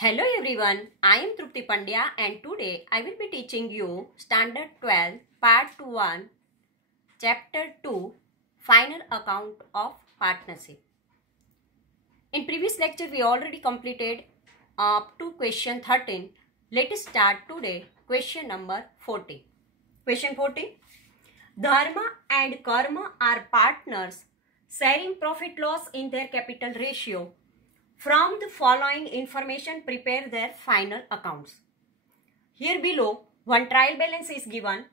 Hello everyone, I am Trupti Pandya and today I will be teaching you Standard 12 Part 1 Chapter 2 Final Account of Partnership. In previous lecture we already completed up to question 13. Let us start today question number 14. Question 14. Dharma and Karma are partners sharing profit loss in their capital ratio. From the following information, prepare their final accounts. Here below, one trial balance is given.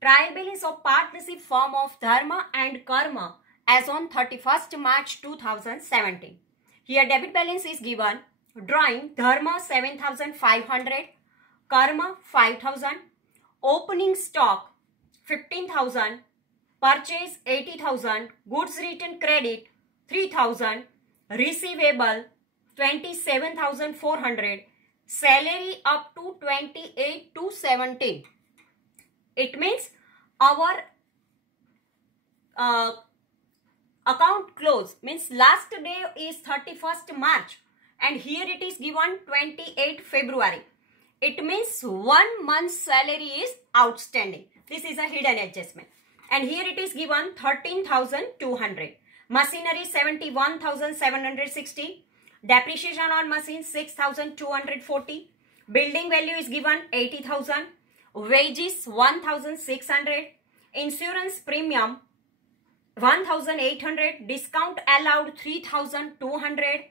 Trial balance of partnership firm of Dharma and Karma as on 31st March 2017. Here debit balance is given. Drawing Dharma 7,500, Karma 5,000, opening stock 15,000, purchase 80,000, goods return credit 3,000, receivable 27,400, salary up to 28 to 17. It means our account close means last day is 31st March and here it is given 28 February. It means 1 month's salary is outstanding. This is a hidden adjustment. And here it is given 13,200. Machinery 71,760. Depreciation on machine 6,240. Building value is given 80,000. Wages 1,600. Insurance premium 1,800. Discount allowed 3,200.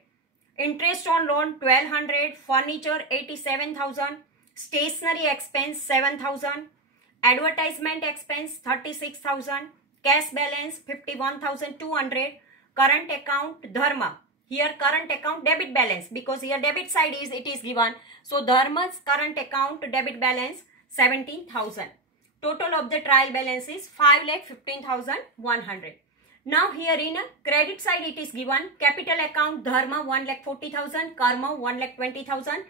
Interest on loan 1,200. Furniture 87,000. Stationery expense 7,000. Advertisement expense 36,000. Cash balance 51,200. Current account Dharma. Here current account debit balance because here debit side is it is given. So Dharma's current account debit balance 17,000. Total of the trial balance is 5,15,100. Now here in credit side it is given. Capital account Dharma 1,40,000. Karma 1,20,000.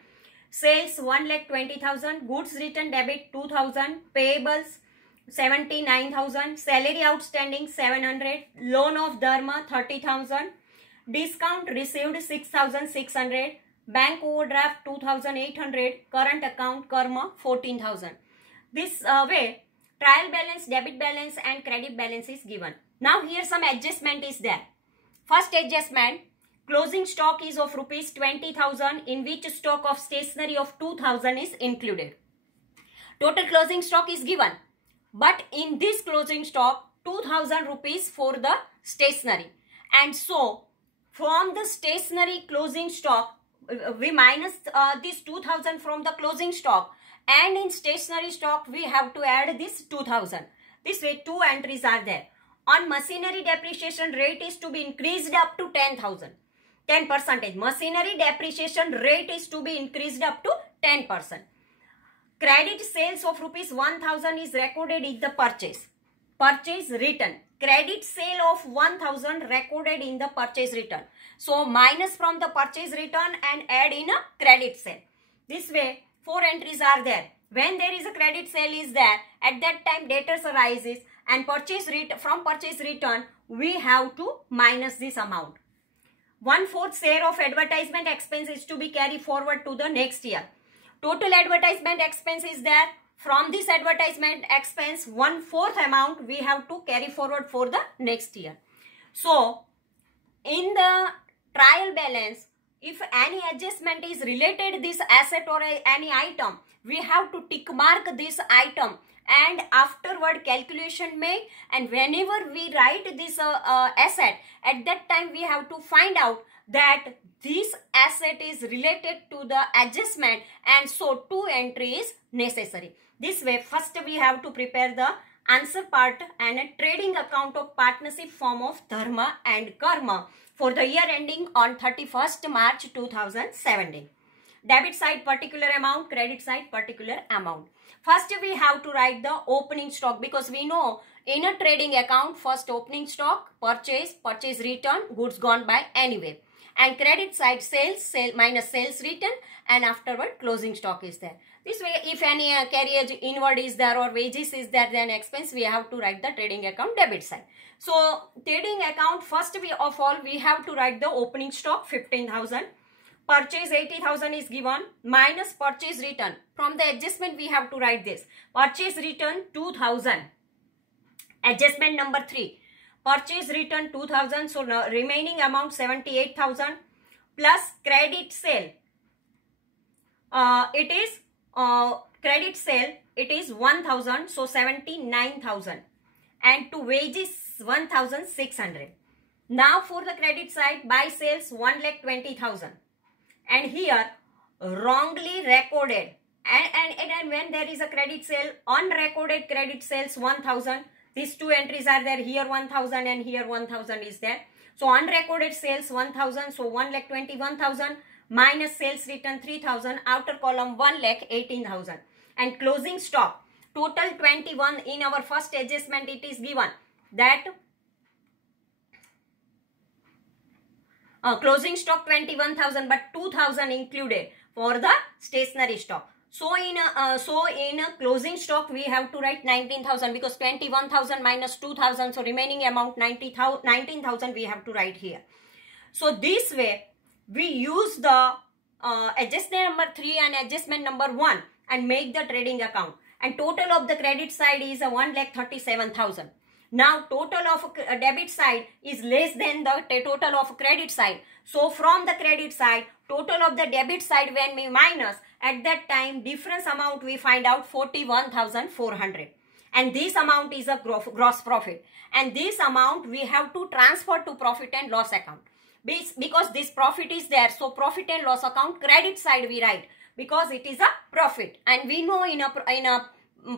Sales 1,20,000. Goods return debit 2,000. Payables 79,000. Salary outstanding 700. Loan of Dharma 30,000. Discount received 6,600. Bank overdraft 2,800. Current account Karma 14,000. This way trial balance, debit balance and credit balance is given. Now here some adjustment is there. First adjustment, closing stock is of rupees 20,000 in which stock of stationery of 2,000 is included. Total closing stock is given. But in this closing stock 2,000 rupees for the stationery. And so from the stationery closing stock we minus this 2,000 from the closing stock. And in stationery stock we have to add this 2,000. This way two entries are there. On machinery depreciation rate is to be increased up to 10,000. 10%. Machinery depreciation rate is to be increased up to 10%. Credit sales of rupees 1,000 is recorded in the purchase. Purchase return. Credit sale of 1,000 recorded in the purchase return. So minus from the purchase return and add in a credit sale. This way four entries are there. When there is a credit sale is there, at that time debtors arises and from purchase return we have to minus this amount. 1/4 share of advertisement expense is to be carried forward to the next year. Total advertisement expense is there. From this advertisement expense 1/4 amount we have to carry forward for the next year. So in the trial balance, if any adjustment is related this asset or any item, we have to tick mark this item and afterward calculation make, and whenever we write this asset, at that time we have to find out that this asset is related to the adjustment and so two entry is necessary. This way first we have to prepare the answer part and a trading account of partnership firm of Dharma and Karma for the year ending on 31st March 2017. Debit side particular amount, credit side particular amount. First we have to write the opening stock because we know in a trading account first opening stock, purchase return, goods gone by anyway. And credit side sales minus sales return and afterward closing stock is there. This way if any carriage inward is there or wages is there then expense we have to write the trading account debit side. So trading account first of all we have to write the opening stock 15,000. purchase 80,000 is given minus purchase return. From the adjustment we have to write this. Purchase return 2,000. Adjustment number 3. Purchase return 2,000. So now remaining amount 78,000 plus credit sale. Credit sale it is 1,000. So 79,000. And to wages 1,600. Now for the credit side, buy sales 1,20,000. And here wrongly recorded. And when there is a credit sale, unrecorded credit sales 1,000. These two entries are there. Here 1,000 and here 1,000 is there. So unrecorded sales 1,000. So 1,21,000 minus sales return 3,000. Outer column 1,18,000. And closing stock total 21. In our first adjustment it is given that closing stock 21,000 but 2,000 included for the stationery stock. So in closing stock we have to write 19,000 because 21,000 minus 2,000, so remaining amount 19,000 we have to write here. So this way we use the adjustment number 3 and adjustment number 1 and make the trading account. And total of the credit side is 1,37,000. Now total of debit side is less than the total of credit side. So from the credit side, total of the debit side when we minus, at that time difference amount we find out 41,400. And this amount is a gross profit. And this amount we have to transfer to profit and loss account. Because this profit is there, so profit and loss account credit side we write because it is a profit. And we know in a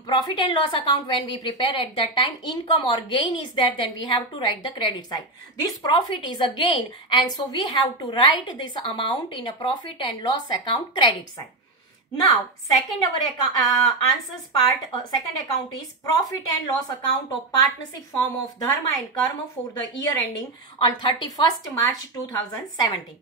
profit and loss account when we prepare at that time income or gain is there, then we have to write the credit side. This profit is a gain and so we have to write this amount in a profit and loss account credit side. Now second answers part, second account is profit and loss account of partnership form of Dharma and Karma for the year ending on 31st March 2017.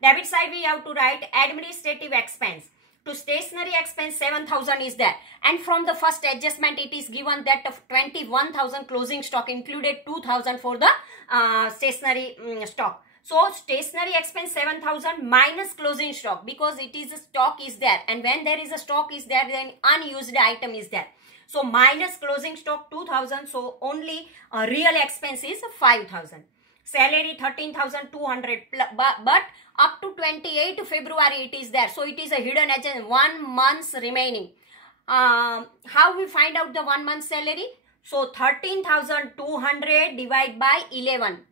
Debit side we have to write administrative expense. To stationery expense 7,000 is there, and from the first adjustment it is given that of 21,000 closing stock included 2,000 for the stationery stock. So stationery expense 7,000 minus closing stock because it is a stock is there, and when there is a stock is there then unused item is there. So minus closing stock 2,000, so only real expense is 5,000. Salary 13,200 but up to 28 February it is there. So it is a hidden agent, 1 month's remaining. How we find out the 1 month salary? So 13,200 divided by 11.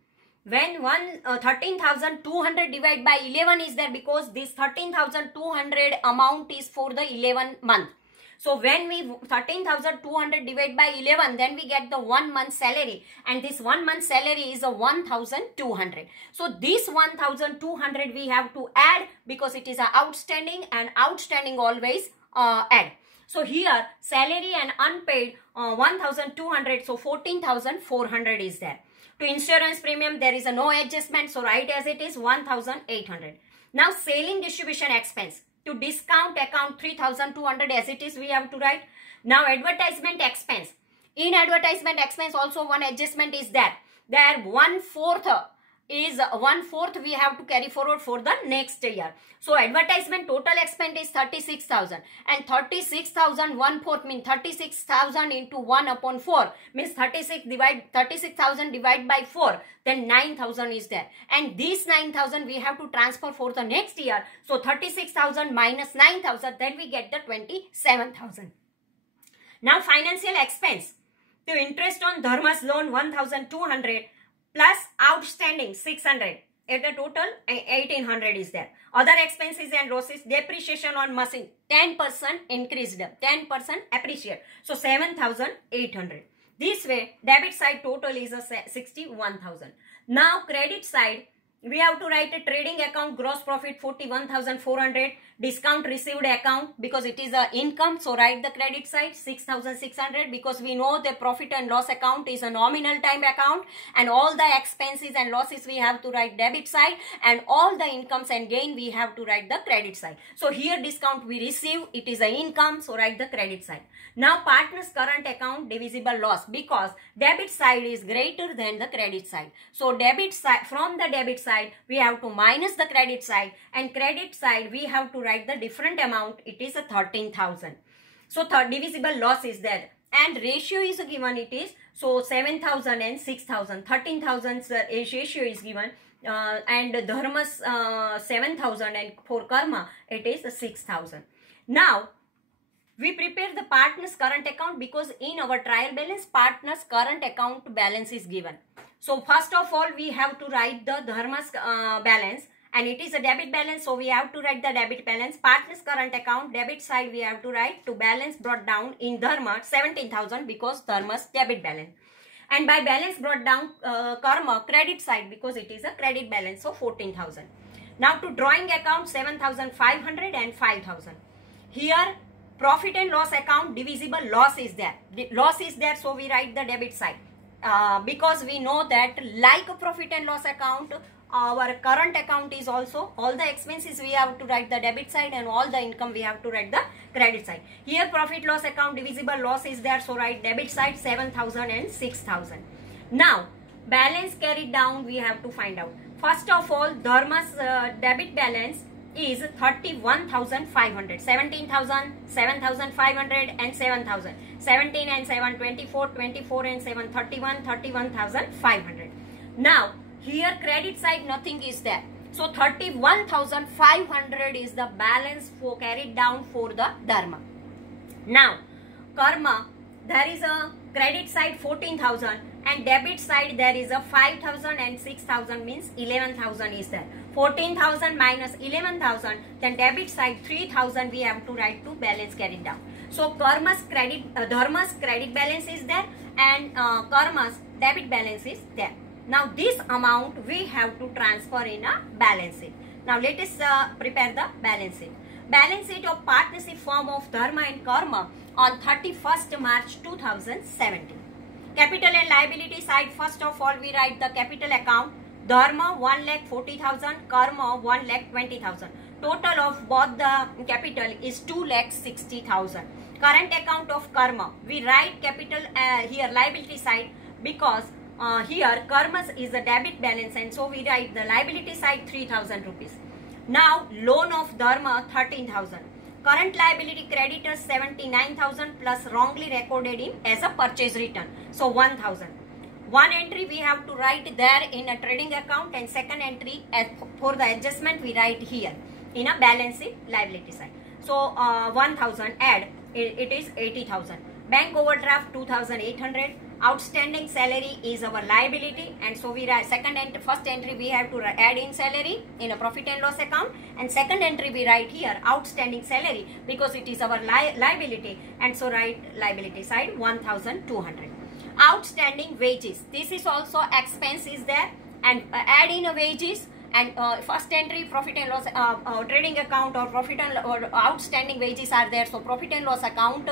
When 13,200 divided by 11 is there because this 13,200 amount is for the 11 month. So when we 13,200 divided by 11, then we get the 1 month salary, and this 1 month salary is a 1,200. So this 1,200 we have to add because it is a outstanding, and outstanding always add. So here salary and unpaid 1,200, so 14,400 is there. To insurance premium there is a no adjustment, so write as it is 1,800. Now selling distribution expense. To discount account 3,200 as it is we have to write. Now advertisement expense. In advertisement expense also one adjustment is there. There 1/4 we have to carry forward for the next year. So advertisement total expense is 36,000, and 36,000 1/4 means 36,000 into 1/4 means 36,000 divided by 4, then 9,000 is there, and this 9,000 we have to transfer for the next year. So 36,000 minus 9,000, then we get the 27,000. Now financial expense. To interest on Dharma's loan 1,200 plus outstanding 600, at the total 1,800 is there. Other expenses and losses, depreciation on machine 10% increased, 10% appreciate, so 7,800. This way debit side total is a 61,000. Now credit side we have to write a trading account gross profit 41,400, discount received account because it is a income, so write the credit side 6,600 because we know the profit and loss account is a nominal time account, and all the expenses and losses we have to write debit side, and all the incomes and gain we have to write the credit side. So here discount we receive, it is a income, so write the credit side. Now partner's current account divisible loss because debit side is greater than the credit side. So debit side, from the debit side side we have to minus the credit side, and credit side we have to write the different amount. It is a 13,000. So divisible loss is there, and ratio is given. It is so 7,000 and 6,000. 13,000 ratio is given, and dharma's 7,000, and for karma it is 6,000. Now we prepare the partner's current account, because in our trial balance partner's current account balance is given. So first of all we have to write the dharma's balance, and it is a debit balance, so we have to write the debit balance. Partner's current account debit side we have to write to balance brought down in dharma 17,000, because dharma's debit balance, and by balance brought down karma credit side, because it is a credit balance, so 14,000. Now to drawing account 7,500 and 5,000. Here profit and loss account divisible loss is there. The loss is there, so we write the debit side, because we know that like a profit and loss account, our current account is also all the expenses we have to write the debit side, and all the income we have to write the credit side. Here profit loss account divisible loss is there, so write debit side 7,000 and 6,000. Now balance carried down we have to find out. First of all, dharma's debit balance is 31,500, 17,000, 7,500 and 7,000. 17 and 7, 24, 24 and 7, 31, 31,500. Now here credit side nothing is there, so 31,500 is the balance for carried down for the dharma. Now karma, there is a credit side 14,000, and debit side there is a 5,000 and 6,000, means 11,000 is there. 14,000 minus 11,000, then debit side 3,000 we have to write to balance carried down. So karma's credit, dharma's credit balance is there, and karma's debit balance is there. Now this amount we have to transfer in a balance sheet. Now let us prepare the balance sheet. Balance sheet of partnership firm of dharma and karma on 31st March 2017. Capital and liability side, first of all we write the capital account. Dharma 1,40,000, karma 1,20,000. Total of both the capital is 2,60,000. Current account of karma, we write capital here liability side, because here karma's is a debit balance, and so we write the liability side 3,000 rupees. Now loan of dharma 13,000. Current liability creditors 79,000 plus wrongly recorded in as a purchase return, so 1,000. One entry we have to write there in a trading account, and second entry as for the adjustment we write here in a balance sheet liability side. So 1,000 add, it is 80,000. Bank overdraft 2,800. Outstanding salary is our liability, and so we write first entry we have to add in salary in a profit and loss account, and second entry we write here outstanding salary, because it is our liability, and so write liability side 1,200. Outstanding wages, this is also expense is there, and add in a wages, and first entry profit and loss trading account or profit and or outstanding wages are there, so profit and loss account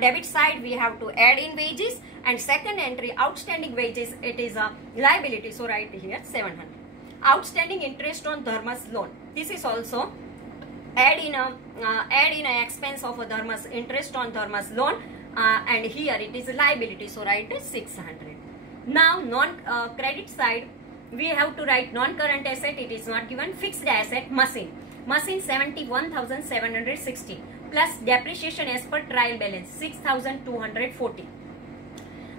debit side we have to add in wages, and second entry outstanding wages, it is a liability, so write here 700. Outstanding interest on dharma's loan, this is also add in a expense of a dharma's interest on dharma's loan, and here it is a liability, so write 600. Now non credit side we have to write non-current asset, it is not given. Fixed asset machine 71,760 plus depreciation as per trial balance 6,240.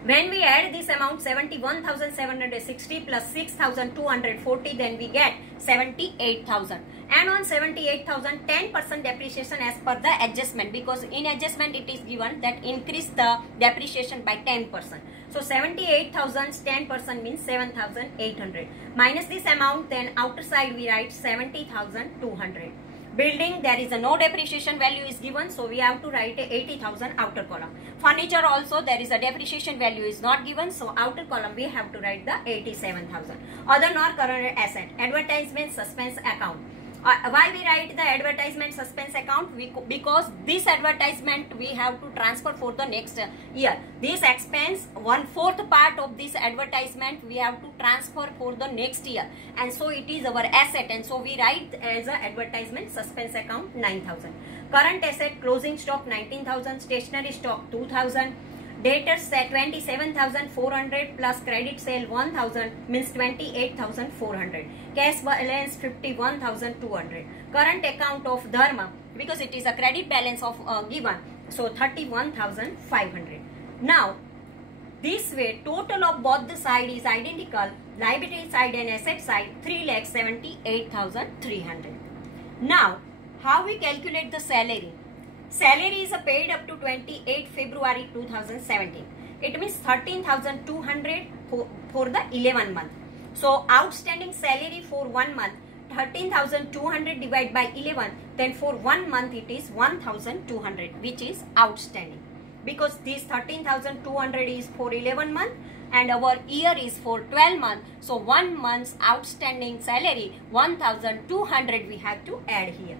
When we add this amount 71,760 plus 6,240, then we get 78,000, and on 78,000 10% depreciation as per the adjustment, because in adjustment it is given that increase the depreciation by 10%. So 78,000's 10% means 7,800. Minus this amount, then outer side we write 70,200. Building, there is a no depreciation value is given, so we have to write a 80,000 outer column. Furniture also there is a depreciation value is not given, so outer column we have to write the 87,000. Other non-current asset, advertisement suspense account. Why we write the advertisement suspense account? Because this advertisement we have to transfer for the next year. This expense, 1/4 part of this advertisement we have to transfer for the next year, and so it is our asset, and so we write as a advertisement suspense account 9,000. Current asset closing stock 19,000, stationery stock 2,000. Debtors set 27,400 plus credit sale 1,000 means 28,400. Cash balance 51,200. Current account of Dharma, because it is a credit balance of given, so 31,500. Now, this way total of both the side is identical. Liability side and asset side 3,78,300. Now, how we calculate the salary? Salary is paid up to 28 February 2017. It means 13,200 for the 11 month. So outstanding salary for 1 month 13,200 divided by 11. Then for 1 month it is 1,200, which is outstanding. Because this 13,200 is for 11 month and our year is for 12 months. So 1 month's outstanding salary 1,200 we have to add here.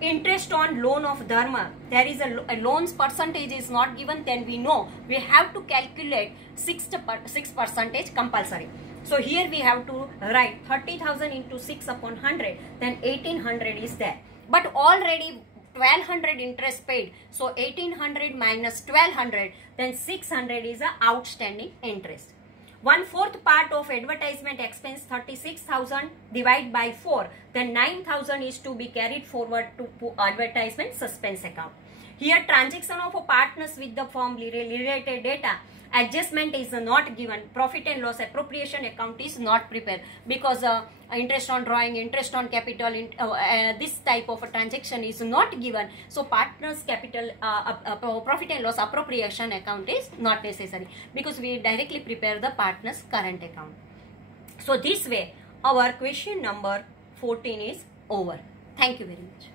Interest on loan of Dharma, there is a loans percentage is not given, then we know we have to calculate 6% compulsory. So here we have to write 30,000 into 6 upon 100, then 1800 is there. But already 1200 interest paid, so 1800 minus 1200, then 600 is a outstanding interest. 1/4 part of advertisement expense 36,000 divided by 4, then 9,000 is to be carried forward to advertisement suspense account. Here transaction of partners with the firm related data, adjustment is not given. Profit and loss appropriation account is not prepared because interest on drawing, interest on capital, this type of a transaction is not given. So partners capital profit and loss appropriation account is not necessary because we directly prepare the partners current account. So this way our question number 14 is over. Thank you very much.